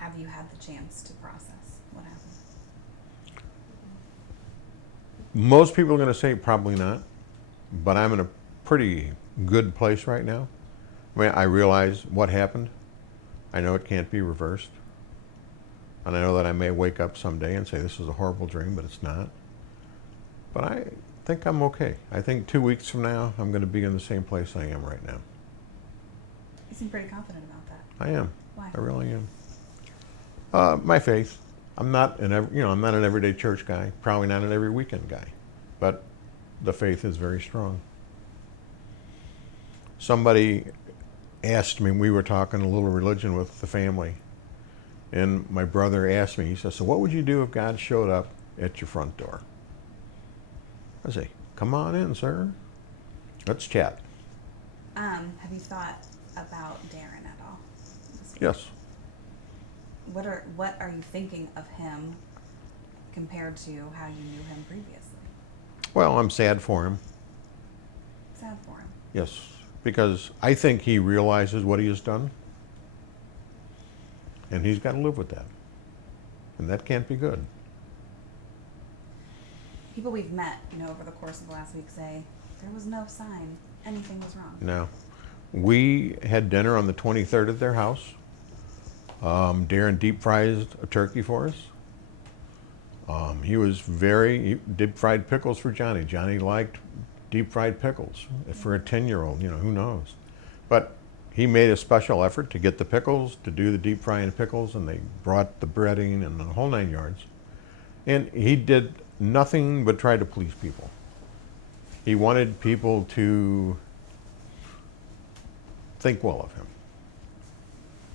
have you had the chance to process what happened? Most people are going to say probably not, but I'm in a pretty good place right now. I mean, I realize what happened. I know it can't be reversed. And I know that I may wake up someday and say this is a horrible dream, but it's not. But I think I'm okay. I think 2 weeks from now, I'm going to be in the same place I am right now. You seem pretty confident about that. I am. Why? I really am. My faith. I'm not I'm not an everyday church guy. Probably not an every weekend guy, but the faith is very strong. Somebody asked me. We were talking a little religion with the family, and my brother asked me. He says, "So what would you do if God showed up at your front door?" I say, "Come on in, sir. Let's chat." Have you thought about Darren at all? Yes. What are you thinking of him compared to how you knew him previously? Well, I'm sad for him. Sad for him. Yes, because I think he realizes what he has done, and he's got to live with that, and that can't be good. People we've met, over the course of the last week say there was no sign anything was wrong. No, we had dinner on the 23rd at their house. Darren deep fries a turkey for us. He deep fried pickles for Johnny. Johnny liked deep fried pickles for a 10-year-old. Who knows? But he made a special effort to get the pickles, to do the deep frying pickles, and they brought the breading and the whole 9 yards. And he did nothing but try to please people. He wanted people to think well of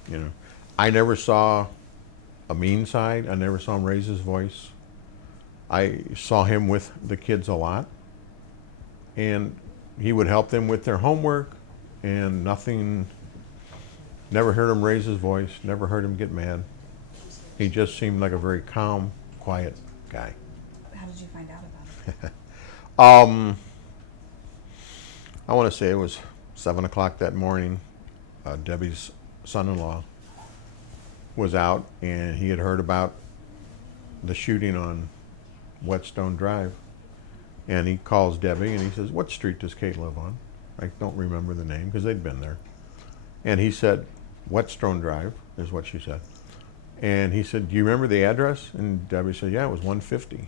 him. I never saw a mean side. I never saw him raise his voice. I saw him with the kids a lot, and he would help them with their homework, and never heard him raise his voice, never heard him get mad. He just seemed like a very calm, quiet guy. How did you find out about it? I want to say it was 7 o'clock that morning. Debbie's son-in-law was out, and he had heard about the shooting on Whetstone Drive. And he calls Debbie, and he says, "What street does Kate live on?" I don't remember the name because they'd been there. And he said, "Whetstone Drive," is what she said. And he said, "Do you remember the address?" And Debbie said, "Yeah, it was 150.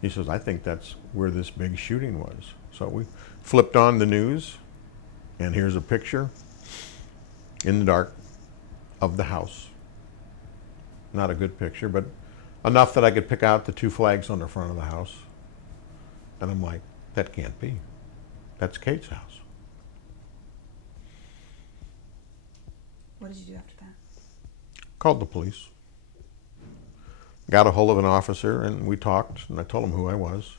He says, "I think that's where this big shooting was." So we flipped on the news, and here's a picture in the dark of the house. Not a good picture, but enough that I could pick out the two flags on the front of the house. And I'm like, that can't be. That's Kate's house. What did you do after that? Called the police. Got a hold of an officer, and we talked, and I told him who I was.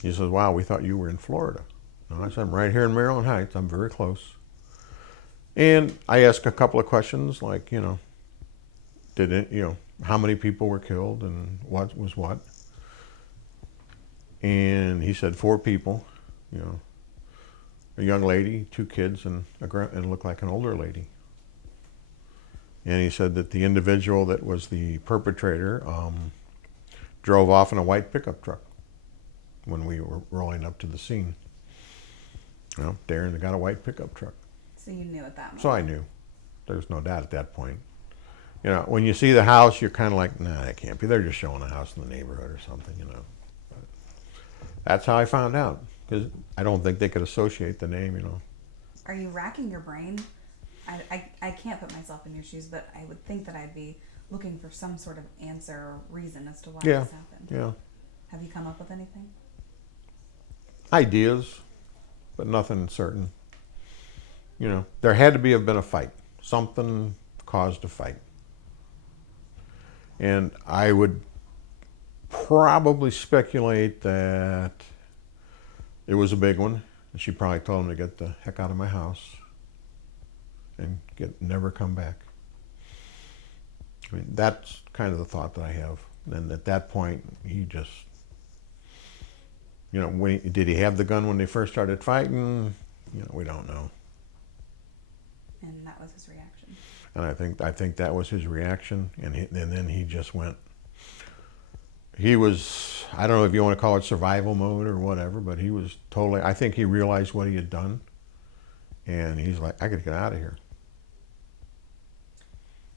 He says, "Wow, we thought you were in Florida." And I said, "I'm right here in Maryland Heights. I'm very close." And I asked a couple of questions, like, how many people were killed and what was what? And he said 4 people, a young lady, 2 kids, and it looked like an older lady. And he said that the individual that was the perpetrator drove off in a white pickup truck when we were rolling up to the scene. Darren got a white pickup truck. So you knew at that moment. So I knew. There was no doubt at that point. When you see the house, you're kind of like, nah, that can't be. They're just showing a house in the neighborhood or something, But that's how I found out, because I don't think they could associate the name, Are you racking your brain? I can't put myself in your shoes, but I would think that I'd be looking for some sort of answer or reason as to why this happened. Yeah. Have you come up with anything? Ideas, but nothing certain. There had to have been a fight. Something caused a fight. And I would probably speculate that it was a big one. And she probably told him to get the heck out of my house and never come back. I mean, that's kind of the thought that I have. And at that point, he just, did he have the gun when they first started fighting? We don't know. And that was his reaction. And I think that was his reaction, and then he just went. He was, I don't know if you want to call it survival mode or whatever, but he was totally. I think he realized what he had done, and he's like, I got to get out of here.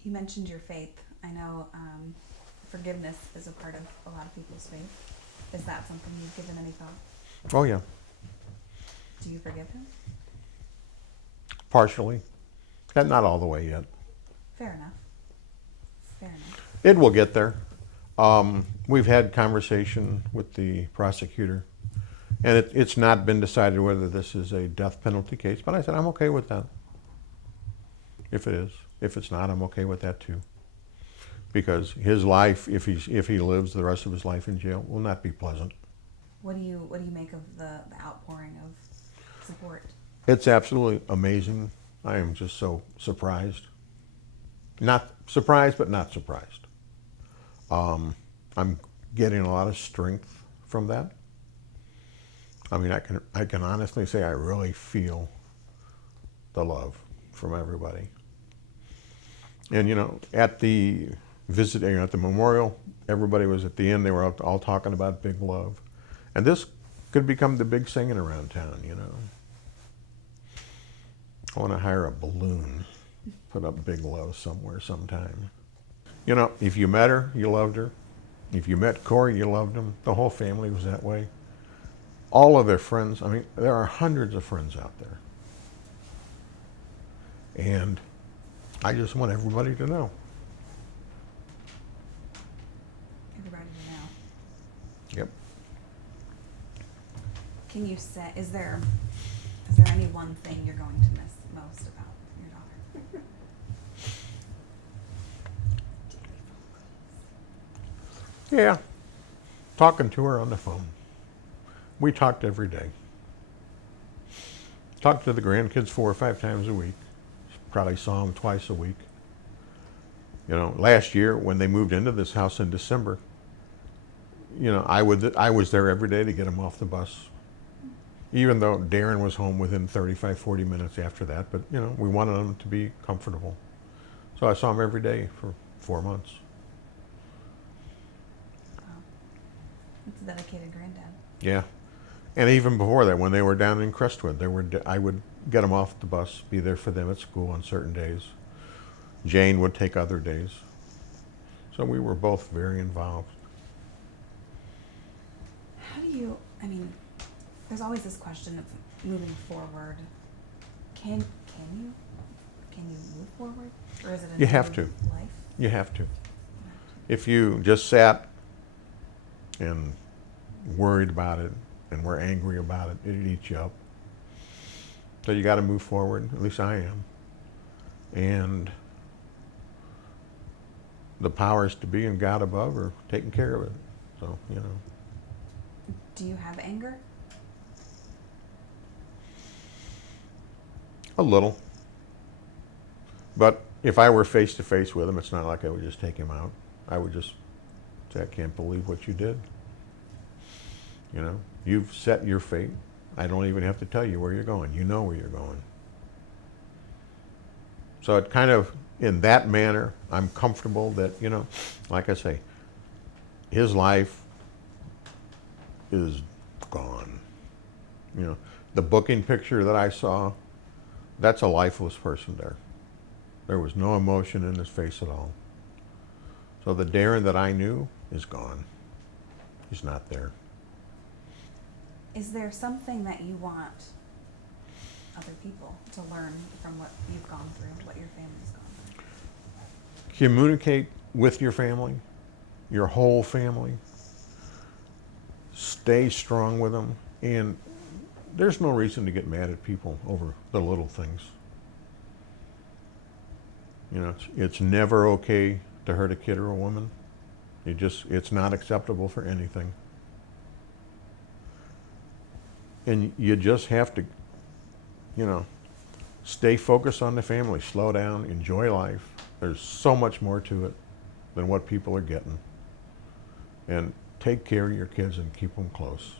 You mentioned your faith. I know forgiveness is a part of a lot of people's faith. Is that something you've given any thought? Oh yeah, Do you forgive him? partially, and not all the way yet. Fair enough. Fair enough. It will get there. We've had conversation with the prosecutor, and it's not been decided whether this is a death penalty case. But I said I'm okay with that. If it is, if it's not, I'm okay with that too. Because his life, if he lives the rest of his life in jail, will not be pleasant. What do you make of the outpouring of support? It's absolutely amazing. I am just so surprised. Not surprised, but not surprised. I'm getting a lot of strength from that. I mean, I can honestly say I really feel the love from everybody. And you know, at the visiting at the memorial, everybody was at the end. They were all talking about big love, and this could become the big singing around town. You know, I want to hire a balloon, put up big love somewhere sometime. You know, if you met her, you loved her. If you met Corey, you loved him. The whole family was that way. All of their friends. I mean, there are hundreds of friends out there, and I just want everybody to know. Everybody to know. Yep. Can you say, is there any one thing you're going to miss most about your daughter? Yeah. Talking to her on the phone. We talked every day. Talked to the grandkids 4 or 5 times a week. Probably saw them twice a week. You know, last year when they moved into this house in December, you know, I was there every day to get them off the bus. Even though Darren was home within 35, 40 minutes after that, but you know, we wanted them to be comfortable. So I saw them every day for 4 months. Wow. That's a dedicated granddad. Yeah. And even before that, when they were down in Crestwood, I would get them off the bus, be there for them at school on certain days. Jane would take other days. So we were both very involved. How do you, I mean, there's always this question of moving forward. Can you move forward? Or is it a You have new to. life? You have to. If you just sat and worried about it and were angry about it, it'd eat you up. So you got to move forward. At least I am. And the powers to be and God above are taking care of it. So, you know. Do you have anger? A little. But if I were face to face with him, it's not like I would just take him out. I would just say, I can't believe what you did. You know, you've set your fate. I don't even have to tell you where you're going. You know where you're going. So it kind of, in that manner, I'm comfortable that, you know, like I say, his life is gone. You know, the booking picture that I saw, that's a lifeless person there. There was no emotion in his face at all. So the Darren that I knew is gone. He's not there. Is there something that you want other people to learn from what you've gone through, what your family's gone through? Communicate with your family, your whole family. Stay strong with them. And there's no reason to get mad at people over the little things. You know, it's never okay to hurt a kid or a woman. It's not acceptable for anything. And you just have to, you know, stay focused on the family, slow down, enjoy life. There's so much more to it than what people are getting. And take care of your kids and keep them close.